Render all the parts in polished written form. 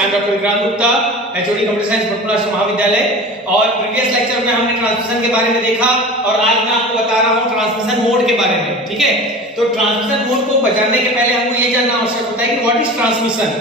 I am doctor Vikrant Gupta, HOD computer science Maharashtra महाविद्यालय। और previous lecture में हमने ट्रांसमिशन के बारे में देखा और आज मैं आपको बता रहा हूँ ट्रांसमिशन मोड के बारे में। ठीक है, तो ट्रांसमिशन मोड को जानने के पहले हमको ये जानना आवश्यक होता है कि व्हाट इज ट्रांसमिशन।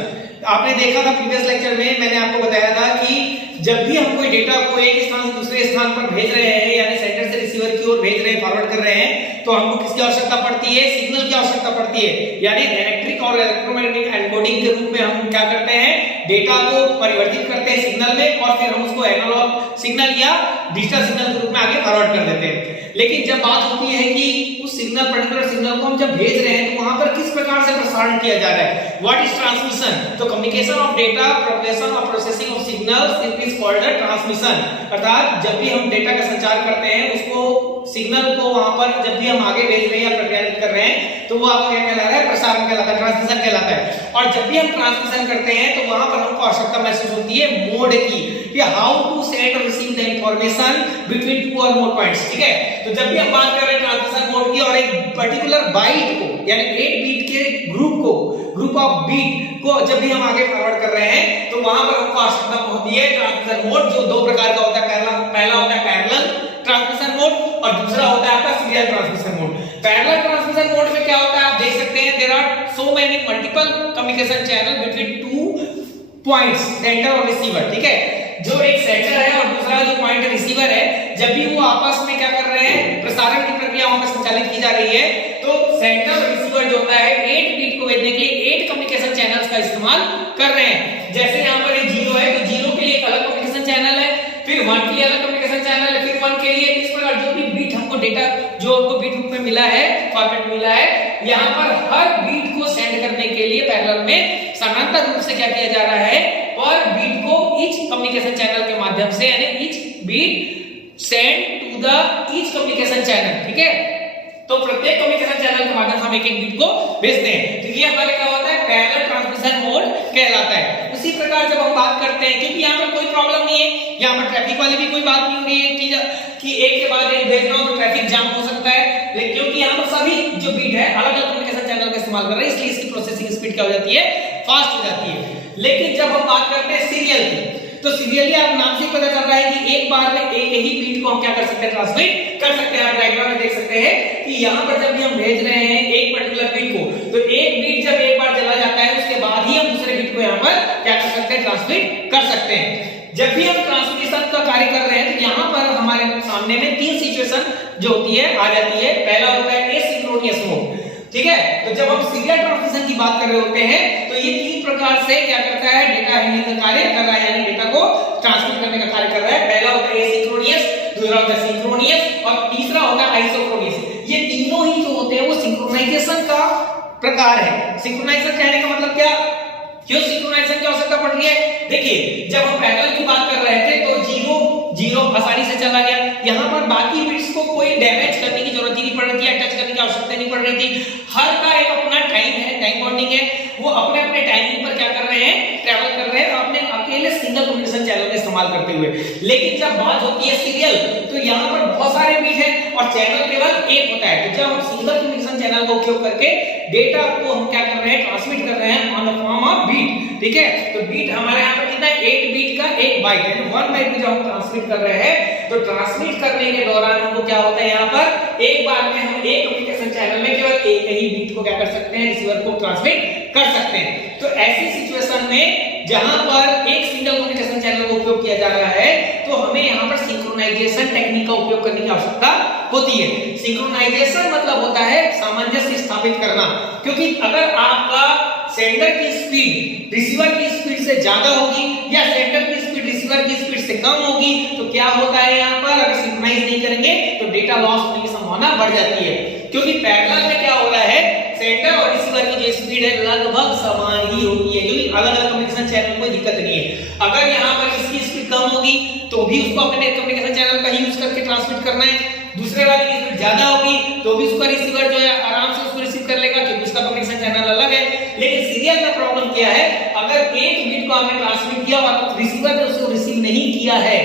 आपने देखा था प्रीवियस लेक्चर में मैंने आपको बताया था कि जब भी हम कोई डेटा को एक स्थान से दूसरे स्थान पर भेज रहे हैं, यानी सेंडर से रिसीवर की ओर भेज रहे हैं, फॉरवर्ड कर रहे हैं, तो हमको किसकी आवश्यकता पड़ती है? सिग्नल की आवश्यकता पड़ती है। यानी इलेक्ट्रिक और इलेक्ट्रोमैग्नेटिक एन्कोडिंग के रूप में हम क्या करते हैं? डेटा को परिवर्तित करते हैं सिग्नल में और फिर हम उसको एनालॉग सिग्नल या डिजिटल सिग्नल के रूप में आगे फॉरवर्ड कर देते हैं। लेकिन जब बात होती है कि उस सिग्नल पर्टिकुलर सिग्नल को हम जब भेज रहे हैं तो वहां पर किस प्रकार से प्रसारण किया जा रहा है? What is transmission? तो कम्युनिकेशन ऑफ डेटा, प्रोपगेशन और processing of signals is called a transmission. अर्थात जब भी हम डेटा का संचार करते हैं, उसको सिग्नल को वहां पर जब भी हम आगे भेज रहे हैं या प्रसारित कर रहे हैं, तो वो आपका क्या कहलाता है? प्रसारण कहलाता है, ट्रांसमिशन कहलाता है। और जब भी हम ट्रांसमिशन करते हैं तो वहां पर हमको आवश्यकता महसूस होती है मोड की, कि हाउ टू सेंड और receive the information between two और मोर पॉइंट्स। ठीक है, तो जब भी हम बात कर रहे हैं ट्रांसमिशन मोड की और एक पर्टिकुलर बाइट को, यानी 8 बीट के ग्रुप ऑफ बीट को जब भी हम आगे फॉरवर्ड कर रहे हैं, तो वहां पर हमको आवश्यकता होती है ट्रांसमिशन मोड, जो दो प्रकार का होता है। पहला होता है पैरेलल ट्रांसमिशन मोड और दूसरा होता है आपका serial transmission mode. Parallel transmission mode में क्या होता है? आप देख सकते हैं there are so many multiple communication channel between two points, sender और रिसीवर। ठीक है, जो एक सेंडर है और दूसरा जो पॉइंट रिसीवर है, जब भी वो आपस में क्या कर रहे हैं? प्रसारण की प्रक्रिया वहां पर संचालित की जा रही है, तो सेंडर और रिसीवर जो होता है 8 बीट को भेजने के लिए 8 कम्युनिकेशन चैनल्स का इस्तेमाल कर रहे हैं। जैसे यहाँ पर 0 है तो 0 के लिए एक अलग कम्युनिकेशन चैनल है, फिर 1 के लिए अलग कम्युनिकेशन चैनल है, फिर 1 के लिए। इस प्रकार जो भी बीट हमको डेटा जो हमको बीट रूप में मिला है, फॉर्मेट मिला है, यहाँ पर हर बीट को सेंड करने के लिए पैरेलल में समानांतर रूप से क्या किया जा रहा है? और बीट को ईच कम्युनिकेशन चैनल के माध्यम से, यानी each bit send to the each communication channel. ठीक है, तो प्रत्येक कम्युनिकेशन चैनल के माध्यम से हम एक एक बीट को भेजते हैं। तो ये हमारे क्या होता है? पैरेलल ट्रांसमिशन मोड कहलाता है। उसी प्रकार जब हम बात करते हैं, क्योंकि यहाँ पर कोई प्रॉब्लम नहीं है, यहाँ पर ट्रैफिक वाली भी कोई बात नहीं हो रही है कि एक के बाद एक भेज रहा हूं तो ट्रैफिक जाम हो सकता है, लेकिन क्योंकि यहाँ पर सभी जो बीट है अलग अलग कम्युनिकेशन चैनल का इस्तेमाल कर रहे हैं, इसलिए इसकी प्रोसेसिंग स्पीड क्या हो जाती है? फास्ट हो जाती है। लेकिन जब हम बात करते हैं सीरियल की, तो सीरियली आप नाम से पता चल रहा है कि एक बार में एक ही बीट को हम क्या कर सकते हैं? ट्रांसमिट कर सकते हैं। आप डायग्राम में देख सकते हैं कि यहाँ पर जब भी हम भेज रहे हैं एक पर्टिकुलर बीट को, तो एक बीट जब एक बार चला जाता है, उसके बाद ही हम दूसरे बीट को यहाँ पर क्या कर सकते हैं? ट्रांसमिट कर सकते हैं। जब भी हम ट्रांसमिशन का कार्य कर रहे हैं, तो यहाँ पर हमारे सामने में 3 सिचुएशन जो होती है आ जाती है। पहला होता है एसिंक्रोनियस मोड। ठीक है, तो जब हम सीरियल ट्रांसमिशन की बात कर रहे होते हैं, तो ये 3 प्रकार से क्या करता है? डेटा हैंडलिंग का कार्य कर रहा है, यानी डेटा को ट्रांसमिट करने का कार्य कर रहा है। पहला होता है एसिंक्रोनियस, दूसरा होता है सिंक्रोनियस और तीसरा होता है आइसोक्रोनियस। ये तीनों ही जो होते हैं वो सिंक्रोनाइजेशन का प्रकार है। सिंक्रोनाइजेशन कहने का मतलब क्या? क्यों सिंक्रोनाइजेशन की आवश्यकता पड़ रही है? देखिए, जब हम पैरेलल की बात कर रहे थे तो 0 आसानी से चला गया। यहाँ पर बाकी बिट्स को कोई डैमेज करने की जरूरत ही नहीं पड़ रही थी, टच करने की आवश्यकता नहीं पड़ रही थी। हर का एक अपना टाइम है, टाइम बॉन्डिंग है, वो अपने अपने टाइमिंग पर क्या कर रहे हैं? ट्रैवल कर रहे हैं अपने अकेले सिंगल कम्युनिकेशन चैनल का इस्तेमाल करते हुए। लेकिन जब बात होती है सीरियल, तो यहाँ पर बहुत सारे बीट हैं और चैनल केवल एक होता है। तो जब हम सिंगल कम्युनिकेशन चैनल का उपयोग करके डेटा को हम क्या कर रहे हैं? ट्रांसमिट कर रहे हैं on the form of bit. ठीक है, तो बीट हमारे यहाँ पर कितना है? 8 बीट का 1 बाइट, यानी 1 बाइट में जब हम ट्रांसमिट कर रहे हैं, तो ट्रांसमिट करने के दौरान हमको क्या होता है? यहाँ पर एक बार में हम एक कम्युनिकेशन चैनल में केवल एक ही बीट को क्या कर सकते हैं? रिसीवर को ट्रांसमिट कर सकते हैं। तो ऐसी सिचुएशन में जहां पर एक सिंगल कम्युनिकेशन चैनल का उपयोग किया जा रहा है, तो हमें यहाँ पर सिंक्रोनाइजेशन टेक्निक का उपयोग करने की आवश्यकता होती है। सिंक्रोनाइजेशन मतलब होता है सामंजस्य स्थापित करना, क्योंकि अगर आपका सेंडर की स्पीड रिसीवर की स्पीड से ज्यादा होगी या सेंडर की स्पीड रिसीवर की स्पीड से कम होगी, तो क्या होता है? यहाँ पर अगर सिंक्रोनाइज नहीं करेंगे तो डेटा लॉस होने की संभावना बढ़ जाती है। क्योंकि पैरेलल में क्या हो रहा है? सेंडर और रिसीवर की जो स्पीड है लगभग समान ही होती है, क्योंकि अलग अलग कम्युनिकेशन चैनल में कोई दिक्कत नहीं है। अगर यहाँ पर इसकी स्पीड कम होगी तो भी उसको अपने कम्युनिकेशन चैनल का ही यूज करके ट्रांसमिट करना है, दूसरे वाले की स्पीड ज्यादा होगी तो भी उसका रिसीवर जो है आराम से उसको रिसीव कर लेगा, क्योंकि उसका कम्युनिकेशन चैनल अलग है। लेकिन सीरियल में प्रॉब्लम क्या है? अगर एक बीट को आपने ट्रांसमिट किया और रिसीवर ने उसको रिसीव नहीं किया है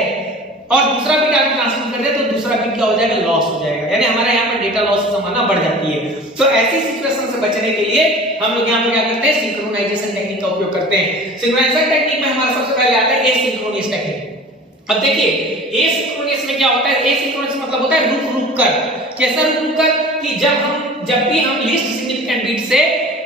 और दूसरा बिट आगे ट्रांसमिट कर दे तो दूसरा बिट क्या हो जाएगा, लॉस हो जाएगा, यानी हमारे यहाँ पर डेटा लॉस की संभावना बढ़ जाती है। तो ऐसी सिचुएशन से बचने के लिए हम लोग यहाँ पर क्या करते हैं, सिंक्रोनाइजेशन टेक्निक का उपयोग करते हैं। सिंक्रोनाइजेशन टेक्निक में हमारा सबसे पहले आता है एसिंक्रोनस टेक्निक। अब देखिए एसिंक्रोनस में क्या होता है, एसिंक्रोनस मतलब होता है रुक रुक कर। कैसा रुक रुक कर, कि जब भी हम लिस्ट सिग्निफिकेंट बिट से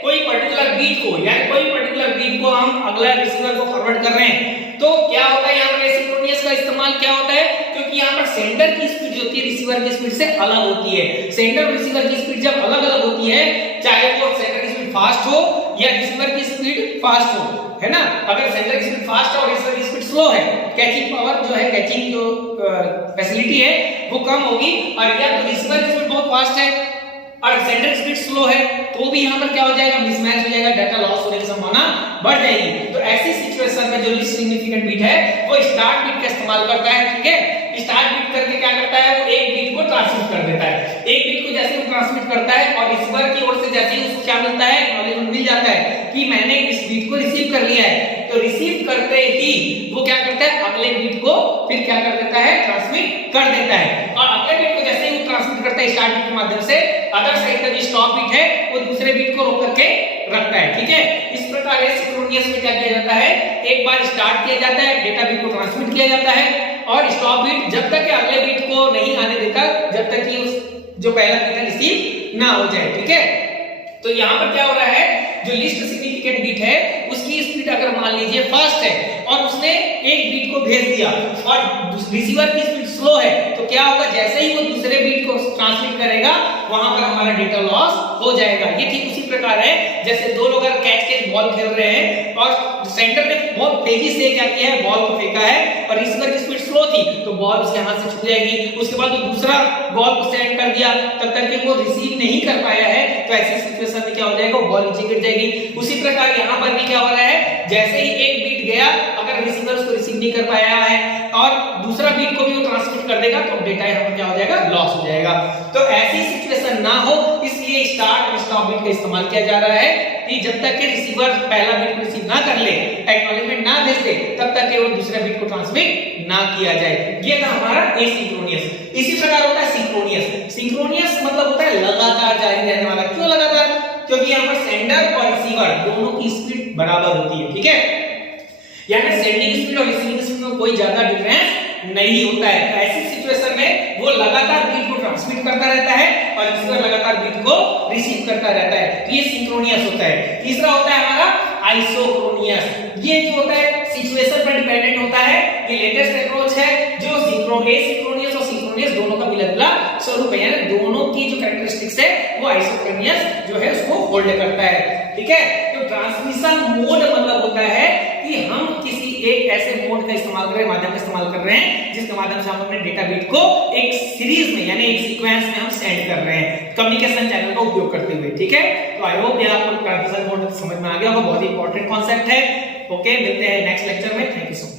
कोई पर्टिकुलर बीट को, यानी कोई पर्टिकुलर बीट को हम अगला रिसीवर को फॉरवर्ड कर रहे हैं, तो क्या होता है यहाँ पर एसिंक्रोनस का इस्तेमाल क्या होता है, क्योंकि यहाँ पर सेंडर की स्पीड जो होती है रिसीवर की स्पीड से अलग होती है। सेंडर और रिसीवर की स्पीड जब अलग अलग होती है, चाहे वो सेंडर की स्पीड फास्ट हो या रिसीवर की स्पीड फास्ट हो, है ना। अगर सेंडर की स्पीड फास्ट है और रिसीवर की स्पीड स्लो है, कैचिंग पावर जो है, कैचिंग जो फैसिलिटी है वो कम होगी, और या तो रिसीवर की स्पीड बहुत फास्ट है और सेंडर की स्पीड स्लो है, तो भी यहाँ पर क्या हो जाएगा, मिसमैच हो जाएगा, डाटा लॉस होने की संभावना बढ़ जाएगी। तो ऐसी सिचुएशन में जो लिस्ट सिग्निफिकेंट बिट है वो स्टार्ट बिट का इस्तेमाल करता है, ठीक है। स्टार्ट बिट करके क्या करता है, वो एक बिट को ट्रांसमिट कर देता है। एक बिट को जैसे वो ट्रांसमिट करता है और रिसीवर की ओर से जैसे ही उसको क्या मिलता है, एक्नॉलेजमेंट मिल जाता है कि मैंने इस बिट को रिसीव कर लिया है, तो रिसीव करते ही वो क्या करता है, अगले बिट को फिर क्या कर देता है, ट्रांसमिट कर देता है। और अगले बिट को जैसे ही वो ट्रांसमिट करता है स्टार्ट बिट के माध्यम से, अदर साइड का जो स्टॉप बिट है वो दूसरे बिट को रोक करके रखता है, ठीक है। इस प्रकार सिंक्रोनियस में क्या किया जाता है, एक बार स्टार्ट किया जाता है, डेटा बिट को ट्रांसमिट किया जाता है, और स्टॉप बिट जब तक अगले बिट को नहीं आने देता, जब तक कि उस जो पहला बिट है रिसीव ना हो जाए, ठीक है। तो यहाँ पर क्या हो रहा है, जो लिस्ट सिग्निफिकेंट बिट है उसकी स्पीड अगर मान लीजिए फास्ट है और उसने एक बिट को भेज दिया और रिसीवर की स्पीड स्लो है, तो क्या होगा, जैसे ही वो दूसरे बिट को ट्रांसमिट करेगा वहां पर हमारा डेटा लॉस हो जाएगा। ये ठीक उसी प्रकार है जैसे दो लोग अगर कैच बॉल खेल रहे हैं और सेंटर ने बहुत तेजी से क्या किया है, बॉल को फेंका है और रिसीवर की स्पीड स्लो थी, तो बॉल उसके हाथ से छूट जाएगी। उसके बाद वो दूसरा बॉल को सेंड कर दिया, तब तक कि वो रिसीव नहीं कर पाया है, तो ऐसी सिचुएशन में क्या हो जाएगा, बॉल नीचे गिर जाएगी। उसी प्रकार यहाँ पर भी क्या हो रहा है, जैसे ही एक बिट गया, अगर रिसीवर उसको रिसीव नहीं कर पाया है और दूसरा बिट को भी वो ट्रांसमिट कर देगा, तो डेटा यहाँ पर क्या हो जाएगा, लॉस हो जाएगा। तो ऐसी सिचुएशन ना हो इसलिए स्टार्ट और स्टॉप बिट का इस्तेमाल किया जा रहा है कि जब तक कि रिसीवर पहला बिट को रिसीव ना कर ले, एक्नॉलेजमेंट ना भेज दे, तब तक कि वो दूसरे बिट को ट्रांसमिट ना किया जाए। ये था हमारा एसिंक्रोनियस। इसी प्रकार होता है सिंक्रोनियस। सिंक्रोनियस मतलब होता है लगातार जारी रहने वाला। क्यों लगातार, क्योंकि यहाँ पर सेंडर और रिसीवर दोनों की स्पीड बराबर होती है, ठीक है। यानी सेंडिंग स्पीड और रिसीविंग स्पीड में कोई ज्यादा डिफरेंस नहीं होता है। तो ऐसी सिचुएशन में वो लगातार बिट को ट्रांसमिट करता रहता है और रिसीवर लगातार बिट को रिसीव करता रहता है, तो ये सिंक्रोनियस होता है। तीसरा होता है हमारा आइसोक्रोनियस। ये जो होता है सिचुएशन पर डिपेंडेंट होता है। ये लेटेस्ट अप्रोच है जो एसिंक्रोनियस और सिंक्रोनियस दोनों का मिला जुला स्वरूप है, यानी दोनों की जो कैरेक्टरिस्टिक्स है वो आइसोक्रोनियस जो है उसको होल्ड करता है, ठीक है। तो ट्रांसमिशन मोड मतलब होता है कि हम किसी एक ऐसे मोड का इस्तेमाल कर रहे हैं, माध्यम का इस्तेमाल कर रहे हैं जिसके माध्यम से हम अपने डेटा बिट को एक सीरीज में यानी एक सीक्वेंस में हम सेंड कर रहे हैं कम्युनिकेशन चैनल का उपयोग करते हुए, ठीक है। तो आई होप ये आपको ट्रांसमिशन मोड समझ में आ गया होगा, बहुत ही इंपॉर्टेंट कॉन्सेप्ट है। ओके, मिलते हैं नेक्स्ट लेक्चर में। Thank you so much.